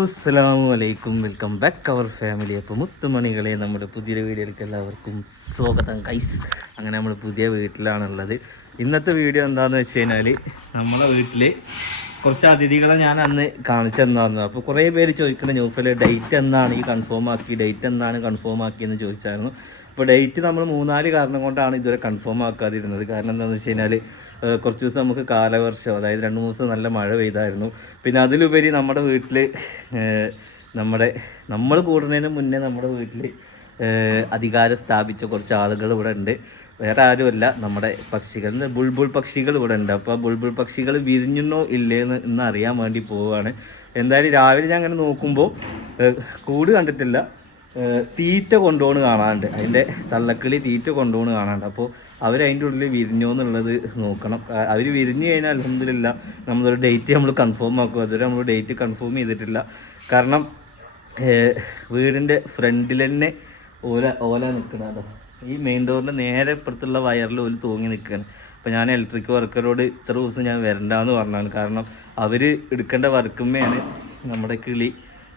അസ്സലാമു അലൈക്കും. Welcome back our family. അപ്പോൾ മുത്തുമണികളെ നമ്മുടെ പുതിയ വീഡിയോയിലേക്ക് എല്ലാവർക്കും സ്വാഗതം. കൈസ് അങ്ങനെ നമ്മൾ പുതിയ വീട്ടിലാണുള്ളത്. ഇന്നത്തെ വീഡിയോ എന്താണെന്ന് വെച്ച് കഴിഞ്ഞാൽ നമ്മളെ വീട്ടിൽ കുറച്ച് അതിഥികളെ ഞാൻ അന്ന് കാണിച്ചു തന്നായിരുന്നു. അപ്പോൾ കുറേ പേര് ചോദിക്കുന്ന ന്യൂഫിൽ ഡേറ്റ് എന്നാണ് ഈ കൺഫേം ആക്കി ഡേറ്റ് എന്നാണ് കൺഫേം ആക്കിയെന്ന് ചോദിച്ചായിരുന്നു. അപ്പോൾ ഡേറ്റ് നമ്മൾ മൂന്നാൽ കാരണം കൊണ്ടാണ് ഇതുവരെ കൺഫേം ആക്കാതിരുന്നത്. കാരണം എന്താണെന്ന് വെച്ച് കഴിഞ്ഞാൽ കുറച്ച് ദിവസം നമുക്ക് കാലവർഷം അതായത് രണ്ട് മൂന്ന് ദിവസം നല്ല മഴ പെയ്തായിരുന്നു. പിന്നെ അതിലുപരി നമ്മുടെ വീട്ടിൽ നമ്മുടെ നമ്മൾ കൂടുന്നതിന് മുന്നേ നമ്മുടെ വീട്ടിൽ അധികാരം സ്ഥാപിച്ച കുറച്ച് ആളുകൾ ഇവിടെ ഉണ്ട്. വേറെ ആരുമല്ല നമ്മുടെ പക്ഷികൾ. ബുൾബുൾ പക്ഷികൾ ഇവിടെ ഉണ്ട്. അപ്പോൾ ബുൾബുൾ പക്ഷികൾ വിരിഞ്ഞുന്നോ ഇല്ലേന്ന് എന്ന് അറിയാൻ വേണ്ടി പോവുകയാണ്. എന്തായാലും രാവിലെ ഞാൻ അങ്ങനെ നോക്കുമ്പോൾ കൂട് കണ്ടിട്ടില്ല. തീറ്റ കൊണ്ടുപോണ് കാണാണ്ട് അതിന്റെ തള്ളക്കിളി തീറ്റ കൊണ്ടുപോണ് കാണാണ്ട് അപ്പോൾ അവർ അതിന്റെ ഉള്ളിൽ വിരിഞ്ഞോ എന്നുള്ളത് നോക്കണം. അവർ വിരിഞ്ഞു കഴിഞ്ഞാൽ അലഹമില്ല നമ്മളൊരു ഡേറ്റ് നമ്മൾ കൺഫേം ആക്കും. അതുവരെ നമ്മൾ ഡേറ്റ് കൺഫേം ചെയ്തിട്ടില്ല. കാരണം വീടിന്റെ ഫ്രണ്ടിൽ തന്നെ ഓല ഓല നിൽക്കണതോ ഈ മെയിൻ ഡോറിന്റെ നേരെ ഇപ്പുറത്തുള്ള വയറിൽ ഒരു തൂങ്ങി നിൽക്കുകയാണ് അപ്പോൾ ഞാൻ ഇലക്ട്രിക് വർക്കറോട് ഇത്ര ദിവസം ഞാൻ വരണ്ടെന്ന് പറഞ്ഞാണ്. കാരണം അവർ എടുക്കേണ്ട വർക്കുമ്മയാണ് നമ്മുടെ കിളി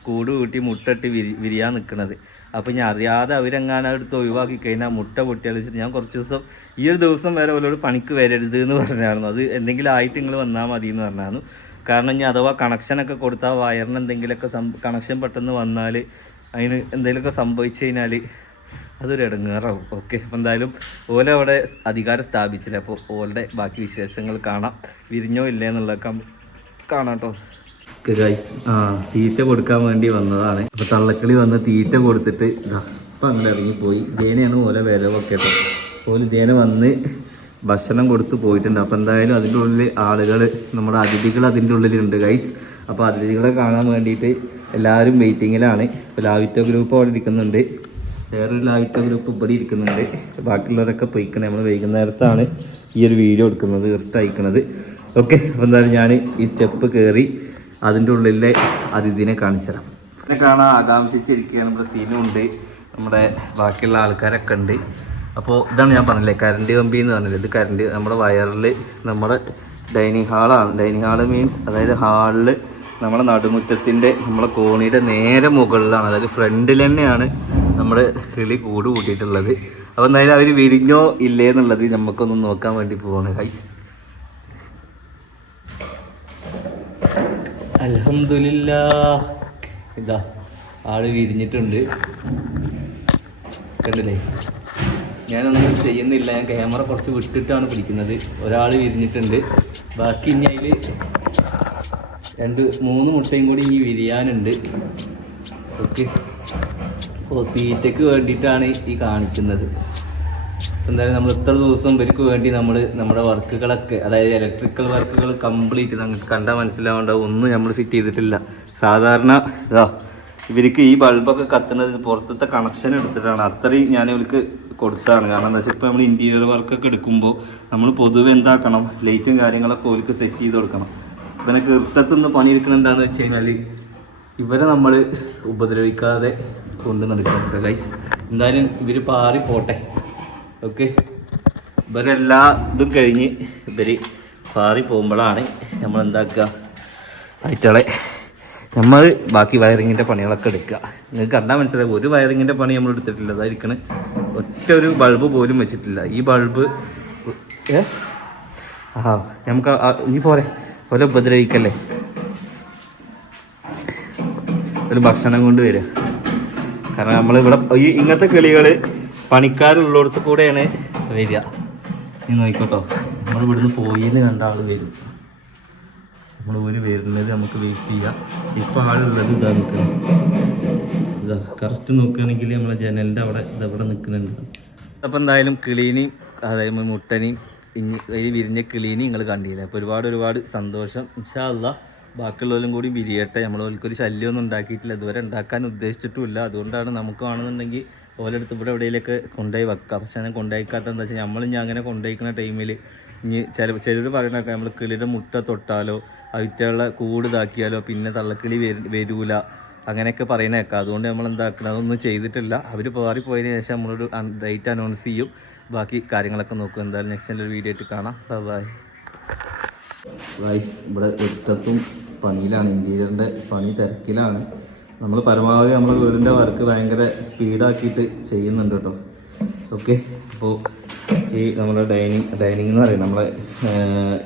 കൂട് കൂട്ടി മുട്ടട്ടി വിരി വിരിയാൻ നിൽക്കുന്നത് അപ്പോൾ ഞാൻ അറിയാതെ അവരെങ്ങാനും എടുത്ത് ഒഴിവാക്കി കഴിഞ്ഞാൽ മുട്ട പൊട്ടിയളിച്ചിട്ട് ഞാൻ കുറച്ച് ദിവസം ഈ ഒരു ദിവസം വരെ ഓരോട് പണിക്ക് വരരുത് എന്ന് പറഞ്ഞായിരുന്നു. അത് എന്തെങ്കിലും ആയിട്ട് നിങ്ങൾ വന്നാൽ മതി എന്ന് പറഞ്ഞായിരുന്നു. കാരണം ഇനി അഥവാ കണക്ഷനൊക്കെ കൊടുത്താൽ വയറിന് എന്തെങ്കിലുമൊക്കെ സം കണക്ഷൻ പെട്ടെന്ന് വന്നാൽ അതിന് എന്തെങ്കിലുമൊക്കെ സംഭവിച്ചു കഴിഞ്ഞാൽ അതൊരു ഇടങ്ങേറാവും. ഓക്കെ അപ്പം എന്തായാലും ഓല അവിടെ അധികാരം സ്ഥാപിച്ചില്ല? അപ്പോൾ ഓലയുടെ ബാക്കി വിശേഷങ്ങൾ കാണാം. വിരിഞ്ഞോ ഇല്ലേ എന്നുള്ളതൊക്കെ കാണാം കേട്ടോ ആ തീറ്റ കൊടുക്കാൻ വേണ്ടി വന്നതാണ്. അപ്പോൾ തള്ളക്കളി വന്ന് തീറ്റ കൊടുത്തിട്ട് ഇതാ അപ്പം അങ്ങനെ ഇറങ്ങിപ്പോയി. ഇതേനെയാണ് ഓല വിലവൊക്കെ കേട്ടോ ഓൽ ഇതേനെ വന്ന് ഭക്ഷണം കൊടുത്ത് പോയിട്ടുണ്ട്. അപ്പോൾ എന്തായാലും അതിന്റെ ഉള്ളിൽ ആളുകൾ നമ്മുടെ അതിഥികൾ അതിന്റെ ഉള്ളിലുണ്ട് ഗൈസ് അപ്പോൾ അതിഥികളെ കാണാൻ വേണ്ടിയിട്ട് എല്ലാവരും വെയിറ്റിങ്ങിലാണ് ഇപ്പോൾ ലാവിറ്റോ ഗ്രൂപ്പ് അവിടെ ഇരിക്കുന്നുണ്ട്. വേറൊരു ലാവിറ്റോ ഗ്രൂപ്പ് ഇവിടെ ഇരിക്കുന്നുണ്ട്. ബാക്കിയുള്ളവരൊക്കെ പോയിക്കണേ. നമ്മൾ വൈകുന്നേരത്താണ് ഈ ഒരു വീഡിയോ എടുക്കുന്നത് ഇർട്ടയക്കുന്നത് ഓക്കെ അപ്പോൾ എന്തായാലും ഞാൻ ഈ സ്റ്റെപ്പ് കയറി അതിന്റെ ഉള്ളിലെ അതിഥിനെ കാണിച്ചുതരാം. ഇതിനെ കാണാൻ ആകാംക്ഷിച്ചിരിക്കുകയാണ്. നമ്മുടെ സീനും ഉണ്ട്. നമ്മുടെ ബാക്കിയുള്ള ആൾക്കാരൊക്കെ ഉണ്ട്. അപ്പോൾ ഇതാണ് ഞാൻ പറഞ്ഞില്ലേ കറണ്ട് കമ്പി എന്ന് പറഞ്ഞില്ലേ. ഇത് കറണ്ട് നമ്മുടെ വയറിൽ നമ്മുടെ ഡൈനിങ് ഹാളാണ് ഡൈനിങ് ഹാൾ മീൻസ് അതായത് ഹാളിൽ നമ്മുടെ നടുമുറ്റത്തിന്റെ നമ്മളെ കോണിയുടെ നേരെ മുകളിലാണ്. അതായത് ഫ്രണ്ടിൽ തന്നെയാണ് നമ്മുടെ കിളി കൂട് കൂട്ടിയിട്ടുള്ളത്. അപ്പോൾ എന്തായാലും അവർ വിരിഞ്ഞോ ഇല്ലേ എന്നുള്ളത് നമുക്കൊന്ന് നോക്കാൻ വേണ്ടി പോവാണ് ഹൈസ് അലഹമില്ല ഇതാ ആൾ വിരിഞ്ഞിട്ടുണ്ട്. കണ്ടില്ലേ? ഞാനൊന്നും ചെയ്യുന്നില്ല. ഞാൻ ക്യാമറ കുറച്ച് വിട്ടിട്ടാണ് പിടിക്കുന്നത്. ഒരാൾ വിരിഞ്ഞിട്ടുണ്ട്. ബാക്കി ഇനി അതിൽ രണ്ട് മൂന്ന് മുട്ടയും കൂടി ഈ വിരിയാനുണ്ട്. ഓക്കെ. അപ്പോൾ തീറ്റയ്ക്ക് വേണ്ടിയിട്ടാണ് ഈ കാണിക്കുന്നത്. എന്തായാലും നമ്മൾ ഇത്ര ദിവസം ഇവർക്ക് വേണ്ടി നമ്മൾ നമ്മുടെ വർക്കുകളൊക്കെ അതായത് ഇലക്ട്രിക്കൽ വർക്കുകൾ കംപ്ലീറ്റ് നമുക്ക് കണ്ടാൽ മനസ്സിലാവേണ്ട ഒന്നും നമ്മൾ ഫിറ്റ് ചെയ്തിട്ടില്ല. സാധാരണ ഇതാ ഇവർക്ക് ഈ ബൾബൊക്കെ കത്തുന്നത് പുറത്തത്തെ കണക്ഷൻ എടുത്തിട്ടാണ്. അത്രയും ഞാൻ ഇവർക്ക് കൊടുത്താണ് കാരണം എന്താ വെച്ചാൽ ഇപ്പോൾ നമ്മൾ ഇന്റീരിയർ വർക്കൊക്കെ എടുക്കുമ്പോൾ നമ്മൾ പൊതുവെ എന്താക്കണം? ലൈറ്റും കാര്യങ്ങളൊക്കെ ഓർക്ക് സെറ്റ് ചെയ്ത് കൊടുക്കണം. ഇവനൊക്കെ ഇർട്ടത്തുനിന്ന് പണിയെടുക്കുന്നത് എന്താണെന്ന് വെച്ച് കഴിഞ്ഞാൽ ഇവരെ നമ്മൾ ഉപദ്രവിക്കാതെ കൊണ്ടു നടക്കണം ഗൈസ് എന്തായാലും ഇവർ പാറി പോട്ടെ. ഓക്കെ ഇവരെല്ലാ ഇതും കഴിഞ്ഞ് ഇവർ പാറി പോകുമ്പോഴാണ് നമ്മൾ എന്താക്കുക ആയിട്ടളെ നമ്മൾ ബാക്കി വയറിങ്ങിന്റെ പണികളൊക്കെ എടുക്കുക. നിങ്ങൾക്ക് കണ്ടാൽ മനസ്സിലാവും ഒരു വയറിങ്ങിന്റെ പണി നമ്മൾ എടുത്തിട്ടില്ല. അതായിരിക്കണ് ഒറ്റ ഒരു ബൾബ് പോലും വെച്ചിട്ടില്ല. ഈ ബൾബ് ഏ? ആ നമുക്ക് ഇനി പോരെ. ഓരോ ഉപദ്രവിക്കല്ലേ? ഒരു ഭക്ഷണം കൊണ്ട് വരിക. കാരണം നമ്മൾ ഇവിടെ ഈ ഇങ്ങനത്തെ കിളികൾ പണിക്കാരുള്ളിടത്ത് കൂടെയാണ് വരിക. നീ നോക്കിക്കോട്ടോ. നമ്മൾ ഇവിടുന്ന് പോയി എന്ന് കണ്ട ആൾ വരും. നമ്മൾ ഒരു വരുന്നത് നമുക്ക് വെയിറ്റ് ചെയ്യാം. ഇപ്പോൾ ആളുള്ളത് ഇതാ നിൽക്കണം ഇതാ കറക്റ്റ് നോക്കുകയാണെങ്കിൽ നമ്മളെ ജനലിന്റെ അവിടെ ഇതവിടെ നിൽക്കുന്നുണ്ട് അപ്പോൾ എന്തായാലും കിളീനെയും അതായത് മുട്ടനെയും ഈ വിരിഞ്ഞ കിളീന് നിങ്ങൾ കണ്ടില്ലേ അപ്പോൾ ഒരുപാട് ഒരുപാട് സന്തോഷം. ഇൻഷാല്ല ബാക്കിയുള്ളവരും കൂടി വിരിയട്ടെ. നമ്മൾ ഒരു ശല്യമൊന്നും ഉണ്ടാക്കിയിട്ടില്ല. ഇതുവരെ ഉണ്ടാക്കാൻ ഉദ്ദേശിച്ചിട്ടുമില്ല. അതുകൊണ്ടാണ് നമുക്ക് വേണമെന്നുണ്ടെങ്കിൽ ഓലെടുത്ത് ഇവിടെ എവിടെയിലേക്ക് കൊണ്ടുപോയി വെക്കാം. പക്ഷെ അങ്ങനെ കൊണ്ടുപോയിക്കാത്ത എന്താ വെച്ചാൽ നമ്മൾ ഞാൻ അങ്ങനെ കൊണ്ടുപോയിക്കുന്ന ടൈമിൽ ഇനി ചില ചിലർ പറയണൊക്കെ നമ്മൾ കിളിയുടെ മുട്ട തൊട്ടാലോ അവിറ്റുള്ള കൂട് ഇതാക്കിയാലോ പിന്നെ തള്ളക്കിളി വര- വരൂല. അങ്ങനെയൊക്കെ പറയണേക്കാം അതുകൊണ്ട് നമ്മൾ എന്താക്കണം അതൊന്നും ചെയ്തിട്ടില്ല. അവർ പോയതിന് ശേഷം നമ്മളൊരു ഡേറ്റ് അനൗൺസ് ചെയ്യും. ബാക്കി കാര്യങ്ങളൊക്കെ നോക്കും. എന്തായാലും നെക്സ്റ്റ് ഒരു വീഡിയോ ആയിട്ട് കാണാം. ബൈ വൈസ് ഇവിടെ ഒറ്റത്തും പണിയിലാണ്. ഇന്റീരിയറിന്റെ പണി തിരക്കിലാണ്. നമ്മൾ പരമാവധി നമ്മുടെ വീടിന്റെ വർക്ക് ഭയങ്കര സ്പീഡാക്കിയിട്ട് ചെയ്യുന്നുണ്ട് കേട്ടോ. ഓക്കെ അപ്പോൾ ഈ നമ്മുടെ ഡൈനിങ് ഡൈനിങ് എന്ന് പറയുന്നത് നമ്മളെ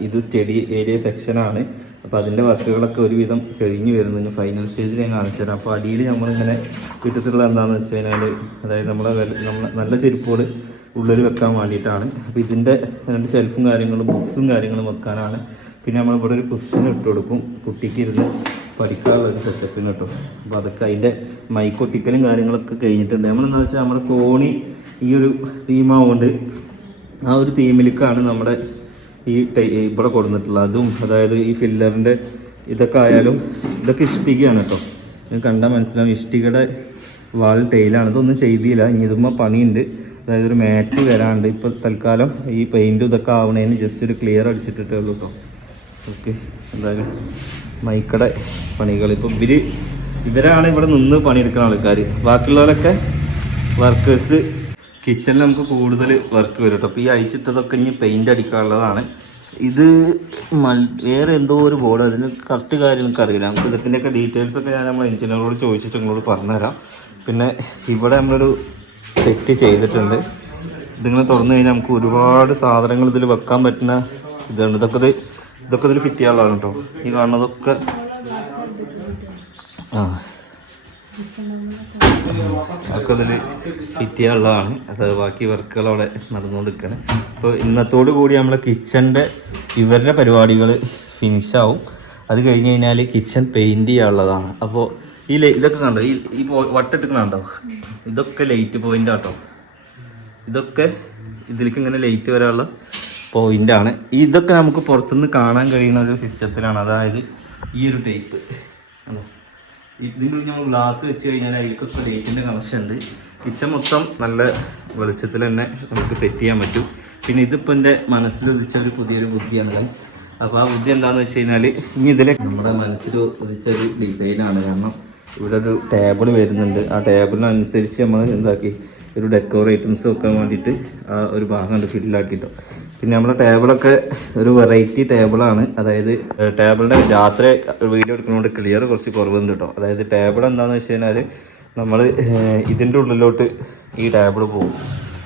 ഇത് സ്റ്റഡി ഏരിയ സെക്ഷനാണ് അപ്പോൾ അതിന്റെ വർക്കുകളൊക്കെ ഒരുവിധം കഴിഞ്ഞു വരുന്നു. ഫൈനൽ സ്റ്റേജിൽ ഞാൻ കാണിച്ചു തരാം. അപ്പോൾ അടിയിൽ നമ്മളിങ്ങനെ കിട്ടത്തുള്ള എന്താണെന്ന് വെച്ച് കഴിഞ്ഞാൽ അതായത് നമ്മളെ നമ്മളെ നല്ല ചെരുപ്പുകൾ ഉള്ളിൽ വെക്കാൻ വേണ്ടിയിട്ടാണ്. അപ്പോൾ ഇതിന്റെ രണ്ട് ഷെൽഫും കാര്യങ്ങളും ബുക്സും കാര്യങ്ങളും വെക്കാനാണ്. പിന്നെ നമ്മളിവിടെ ഒരു ക്വസ്റ്റ്യൻ ഇട്ട് കൊടുക്കും. കുട്ടിക്ക് ഇരുന്ന് പഠിക്കാനുള്ള ഒരു സെറ്റപ്പിന് കിട്ടും. അപ്പോൾ അതൊക്കെ അതിന്റെ മൈക്കൊട്ടിക്കലും കാര്യങ്ങളൊക്കെ കഴിഞ്ഞിട്ടുണ്ട്. നമ്മളെന്താ വെച്ചാൽ നമ്മുടെ കോണി ഈ ഒരു തീമാവുകൊണ്ട് ആ ഒരു തീമിലേക്കാണ് നമ്മുടെ ഈ ഇവിടെ കൊടുത്തിട്ടുള്ളത് അതും അതായത് ഈ ഫില്ലറിന്റെ ഇതൊക്കെ ആയാലും ഇതൊക്കെ ഇഷ്ടികയാണ് കേട്ടോ ഇത് കണ്ടാൽ മനസ്സിലാവും. ഇഷ്ടികയുടെ വാൾ ടൈലാണ് ഇതൊന്നും ചെയ്തില്ല. ഇനി ഇതുമ്പോൾ പണിയുണ്ട്. അതായത് ഒരു മാറ്റ് വരാണ്ട്. ഇപ്പോൾ തൽക്കാലം ഈ പെയിന്റും ഇതൊക്കെ ആവണേന് ജസ്റ്റ് ഒരു ക്ലിയർ അടിച്ചിട്ടിട്ടേ ഉള്ളൂ കേട്ടോ ഓക്കെ. എന്തായാലും മൈക്കടെ പണികൾ ഇപ്പോൾ ഇവർ ഇവരാണ് ഇവിടെ നിന്ന് പണിയെടുക്കുന്ന ആൾക്കാർ ബാക്കിയുള്ളവരൊക്കെ വർക്കേഴ്സ് കിച്ചണിൽ നമുക്ക് കൂടുതൽ വർക്ക് വരും കേട്ടോ അപ്പോൾ ഈ അയച്ചിട്ടതൊക്കെ ഇനി പെയിന്റ് അടിക്കാനുള്ളതാണ്. ഇത് മൽ വേറെ എന്തോ ഒരു ബോർഡ് അതിന് കറക്റ്റ് കാര്യം എനിക്ക് അറിയില്ല നമുക്ക് ഇതിന്റെയൊക്കെ ഡീറ്റെയിൽസ് ഒക്കെ ഞാൻ നമ്മൾ എഞ്ചിനീയറോട് ചോദിച്ചിട്ട് നിങ്ങളോട് പറഞ്ഞുതരാം. പിന്നെ ഇവിടെ നമ്മളൊരു സെറ്റ് ചെയ്തിട്ടുണ്ട്. ഇതിങ്ങനെ തുറന്നു കഴിഞ്ഞാൽ നമുക്ക് ഒരുപാട് സാധനങ്ങൾ ഇതിൽ വെക്കാൻ പറ്റുന്ന ഇതുണ്ട് ഇതൊക്കെ ഇത് ഇതൊക്കെ ഇതിൽ ഫിറ്റ് ചെയ്യാനുള്ളതാണ് കേട്ടോ ഈ കാണുന്നതൊക്കെ ആ. അതൊക്കെ അതിൽ ഫിറ്റ് ചെയ്യാനുള്ളതാണ് അത് ബാക്കി വർക്കുകൾ അവിടെ നടന്നുകൊണ്ടിരിക്കുകയാണ് അപ്പോൾ ഇന്നത്തോടു കൂടി നമ്മളെ കിച്ചന്റെ ഇവരുടെ പരിപാടികൾ ഫിനിഷാവും അത് കഴിഞ്ഞ് കഴിഞ്ഞാൽ കിച്ചൺ പെയിന്റ് ചെയ്യാനുള്ളതാണ് അപ്പോൾ ഈ ഇതൊക്കെ കണ്ടോ? ഈ ഈ വട്ടിട്ടിക്കണോ ഇതൊക്കെ ലൈറ്റ് പോയിന്റ് ആട്ടോ. ഇതൊക്കെ ഇതിലേക്ക് ഇങ്ങനെ ലൈറ്റ് വരാനുള്ള പോയിന്റാണ് ഇതൊക്കെ നമുക്ക് പുറത്തുനിന്ന് കാണാൻ കഴിയുന്ന ഒരു സിസ്റ്റത്തിലാണ് അതായത് ഈ ഒരു ടൈപ്പ് അതെ ഇതിന്റെ ഞങ്ങൾ ഗ്ലാസ് വെച്ച് കഴിഞ്ഞാൽ അതിലേക്കൊക്കെ ലൈറ്റിന്റെ കണക്ഷൻ ഉണ്ട്. കിച്ചൺ മൊത്തം നല്ല വെളിച്ചത്തിൽ തന്നെ നമുക്ക് സെറ്റ് ചെയ്യാൻ പറ്റും. പിന്നെ ഇതിപ്പോൾ എന്റെ മനസ്സിൽ ഉദിച്ച ഒരു പുതിയൊരു ബുദ്ധിയാണ് ഗൈസ് അപ്പോൾ ആ ബുദ്ധി എന്താണെന്ന് വെച്ച് കഴിഞ്ഞാൽ ഇനി ഇതിലെ നമ്മുടെ മനസ്സിൽ ഉദിച്ച ഒരു ഡിസൈനാണ് കാരണം ഇവിടെ ഒരു ടേബിൾ വരുന്നുണ്ട്. ആ ടേബിളിനനുസരിച്ച് നമ്മൾ എന്താക്കി? ഒരു ഡെക്കോർ ഐറ്റംസ് വെക്കാൻ വേണ്ടിയിട്ട് ആ ഒരു ഭാഗം കണ്ട് ഫില്ലാക്കിട്ടോ പിന്നെ നമ്മുടെ ടേബിളൊക്കെ ഒരു വെറൈറ്റി ടേബിളാണ് അതായത് ടേബിളിന്റെ രാത്രി വീഡിയോ എടുക്കുന്നതുകൊണ്ട് ക്ലിയർ കുറച്ച് കുറവുണ്ട് കേട്ടോ അതായത് ടേബിൾ എന്താണെന്ന് വെച്ച് കഴിഞ്ഞാൽ നമ്മൾ ഇതിന്റെ ഉള്ളിലോട്ട് ഈ ടേബിൾ പോകും.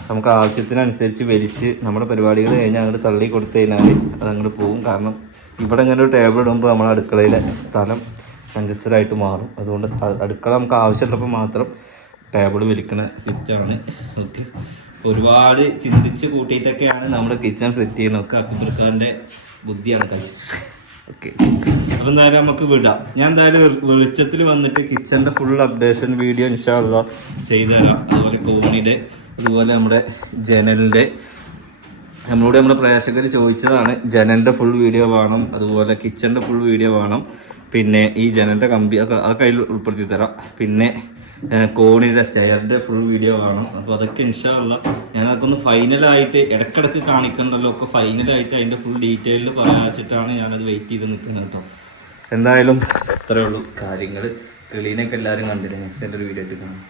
നമുക്ക് ആവശ്യത്തിനനുസരിച്ച് വലിച്ച് നമ്മുടെ പരിപാടികൾ കഴിഞ്ഞാൽ അങ്ങോട്ട് തള്ളി കൊടുത്തു കഴിഞ്ഞാൽ അത് അങ്ങോട്ട് പോകും. കാരണം ഇവിടെ ഇങ്ങനെ ഒരു ടേബിൾ ഇടുമ്പോൾ നമ്മുടെ അടുക്കളയിലെ സ്ഥലം കൺജസ്റ്റഡ് ആയിട്ട് മാറും. അതുകൊണ്ട് അടുക്കള നമുക്ക് ആവശ്യമുള്ളപ്പോൾ മാത്രം ടേബിൾ വലിക്കുന്ന സിസ്റ്റമാണ് ഓക്കെ ഒരുപാട് ചിന്തിച്ച് കൂട്ടിയിട്ടൊക്കെയാണ് നമ്മുടെ കിച്ചൺ സെറ്റ് ചെയ്യുന്നത്. ഒക്കെ അക്ബർഖാന്റെ ബുദ്ധിയാണ് കൈസ് ഓക്കെ അപ്പം എന്തായാലും നമുക്ക് വിടാം. ഞാൻ എന്തായാലും വെളിച്ചത്തിൽ വന്നിട്ട് കിച്ചന്റെ ഫുൾ അപ്ഡേഷൻ വീഡിയോ ഇൻഷാല്ല ചെയ്തു തരാം. അതുപോലെ കോണിയുടെ അതുപോലെ നമ്മുടെ ജനലിന്റെ. നമ്മളോട് നമ്മുടെ പ്രേക്ഷകർ ചോദിച്ചതാണ് ജനലിന്റെ ഫുൾ വീഡിയോ വേണം അതുപോലെ കിച്ചണിന്റെ ഫുൾ വീഡിയോ വേണം. പിന്നെ ഈ ജനലിന്റെ കമ്പി ആ കയ്യിൽ അതിൽ ഉൾപ്പെടുത്തി തരാം. പിന്നെ കോണിയുടെ സ്റ്റെയറിന്റെ ഫുൾ വീഡിയോ കാണും. അപ്പോൾ അതൊക്കെ ഇൻഷാല്ല ഞാൻ അതൊക്കെ ഒന്ന് ഫൈനലായിട്ട് ഇടയ്ക്കിടയ്ക്ക് കാണിക്കണ്ടല്ലോ. ഒക്കെ ഫൈനലായിട്ട് അതിന്റെ ഫുൾ ഡീറ്റെയിലിൽ പറയാച്ചിട്ടാണ് ഞാനത് വെയിറ്റ് ചെയ്ത് നിൽക്കുന്നത് കേട്ടോ എന്തായാലും അത്രേ ഉള്ളൂ. കാര്യങ്ങൾ ക്ലീനൊക്കെ എല്ലാവരും കണ്ടില്ലേ? നെക്സ്റ്റ് എന്റെ ഒരു വീഡിയോ ആയിട്ട് കാണാം.